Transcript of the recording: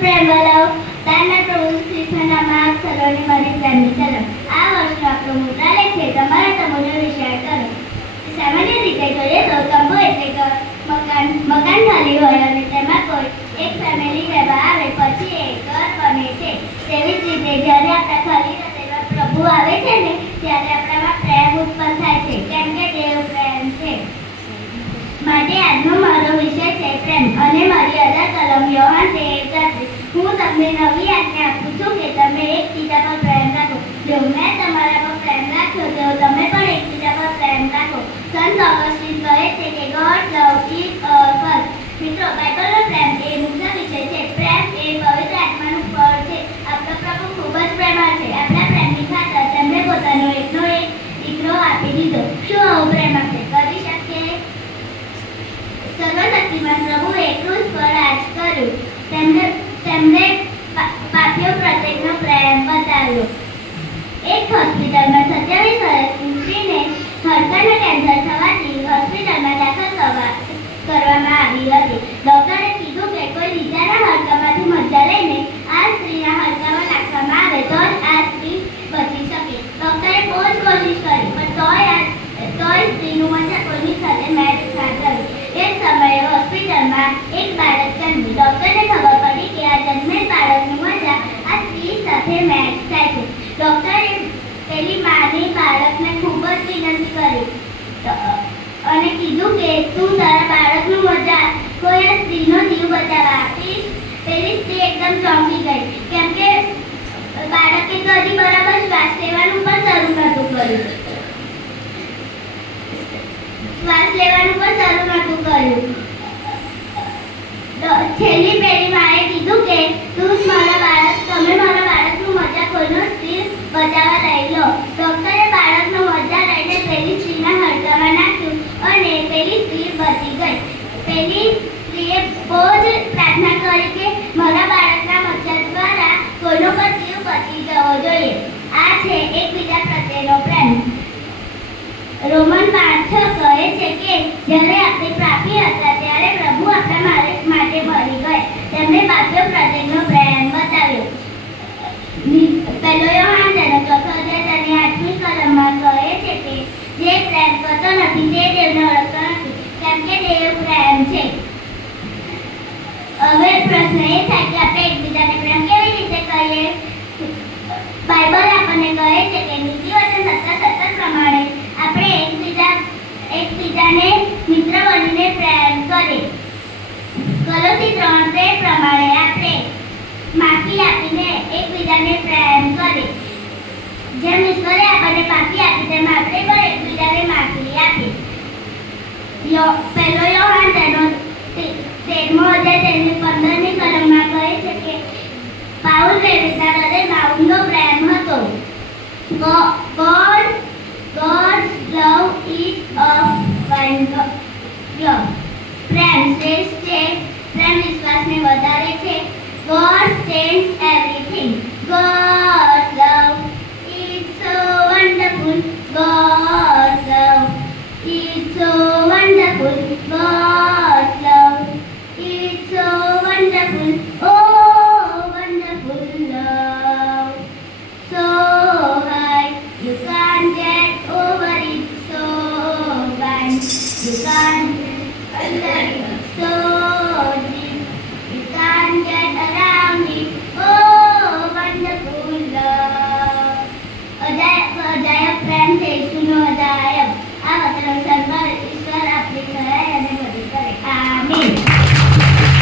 પ્રેમવાલાઓ, તારના પ્રભુ શ્રીના માર્ગ સર્વને મારી પ્રેમની સલામ. આ વર્ષનો આપણો મુદ્રાલેખ છે તમારા તમોનો વિચાર કરો. સામાન્ય રીતે જોઈએ તો તંબુ એટલે કે મકાન ખાલી હોય અને તેમાં કોઈ એક ફેમિલી રહેવા આવે પછી એ ઘર બને છે. તેવી જ રીતે જ્યારે આપણા ખાલી હૃદયમાં પ્રભુ આવે છે ને ત્યારે આપણામાં પ્રેમ ઉત્પન્ન થાય છે, કેમ કે દેવ પ્રેમ છે. માટે આજનો મારો વિષય છે પ્રેમ અને મારી અદા કલમ યોહાન 13:33. હું તમને નવી આજ્ઞા આપું છું કે તમે એકબીજા પર પ્રેમ રાખો. જો મેં તમારા પર પ્રેમ રાખ્યો તો તમે પણ એકબીજા પર પ્રેમ રાખો. સંત ઓગસ્ટીન કહે છે કે ગોડ લવ ઇઝ ફર્સ્ટ. મિત્રો, બાઇબલનો પ્રેમ એ મુખ્ય વિષય છે. પ્રેમ એ પવિત્ર આત્માનું ફળ છે. આપણો પ્રભુ ખૂબ જ પ્રેમાળ છે. આપણા પ્રેમની ખાતર તેમણે પોતાનો એકનો એક દીકરો આપી દીધો. શું આવો પ્રેમ આપણે કરી શકીએ? સર્વશક્તિમાન પ્રભુએ ક્રૂસ પર રાજ કર્યું. તેમણે પાપીઓ પ્રત્યેનો પ્રેમ બતાવ્યો. એક હોસ્પિટલમાં 27 વર્ષની સ્ત્રીને હાડકાના કેન્સર થવાથી હોસ્પિટલમાં દાખલ કરવામાં આવી હતી. ડોક્ટરે કીધું કે કોઈ બીજાના હાડકામાંથી મજ્જા લઈને આ સ્ત્રીના હાડકામાં નાખવામાં આવે તો જ આ સ્ત્રી બચી શકે. ડોક્ટરે બહુ જ કોશિશ કરી પણ તોય સ્ત્રીનું મજ્જા કોઈની સાથે મેચ ના કર્યું. એ જ સમયે હોસ્પિટલમાં એક બાળક જન્મ્યું. ડોક્ટરને ખબર પડી કે આ જન્મેલ બાળકનું મજા આ સ્ત્રી સાથે મેચ થાય છે. ડોક્ટરે પેલી માની બાળકને ખૂબ જ વિનંતી કરી અને કીધું કે તું તારા બાળકનું મજા કોઈ આ સ્ત્રીનો જીવ બચાવવા આપીશ. પેલી સ્ત્રી એકદમ ચોંકી ગઈ, કેમ કે બાળકે તો હજી બરાબર શ્વાસ લેવાનું પણ શરૂ નહોતું કર્યું. છેલ્લી પેલી માએ કીધું કે તમે મારા બાળકનું મજા કોઈનો સ્ત્રી બચાવવા લઈ લો. ડોક્ટરે બાળકનો મજા લઈને પેલી સ્ત્રીના હાડકામાં નાખ્યું અને પેલી સ્ત્રી બચી ગઈ. પેલી સ્ત્રીએ બહુ જ પ્રાર્થના કરી કે મારા બાળકના મજા દ્વારા કોઈનો પણ જીવ બચી જવો જોઈએ. આ છે એકબીજા પ્રત્યેનો પ્રેમ. રોમન 5:6 કહે છે કે જ્યારે આપણે પાપી હતા ત્યારે પ્રભુ આપણા માટે મરી ગયા. તેમણે પાપીઓ પ્રત્યેનો પ્રેમ બતાવ્યો. પહેલો યોહાન 4:8 કલમમાં કહે છે કે જે પ્રેમ કરતો નથી તે દેવને ઓળખતો નથી, કેમ કે દેવ પ્રેમ છે. હવે પ્રશ્ન એ થાય કે આપણે એકબીજાને પ્રેમ કેવી રીતે કરીએ? બાઇબલ આપણને કહે છે કે નીતિવચન 17:17 પ્રમાણે આપણે એકબીજાને મિત્ર બનીને પ્રેમ કરીએ. કોલોસી 3:13 પ્રમાણે આપણે માફી આપીને એકબીજાને પ્રેમ કરીએ. જેમ ઈશ્વરે આપણને માફી આપી તેમ આપણે પણ એકબીજાને માફી આપીએ. પહેલો યોહાન 13:15 કલમમાં કહે છે કે પાઉલ પ્રેરિતના હૃદયમાં ઊંડો પ્રેમ હતો. God's love is a kind of love. પ્રેમ શ્રેષ્ઠ છે. પ્રેમ વિશ્વાસને વધારે છે. God stands everything. God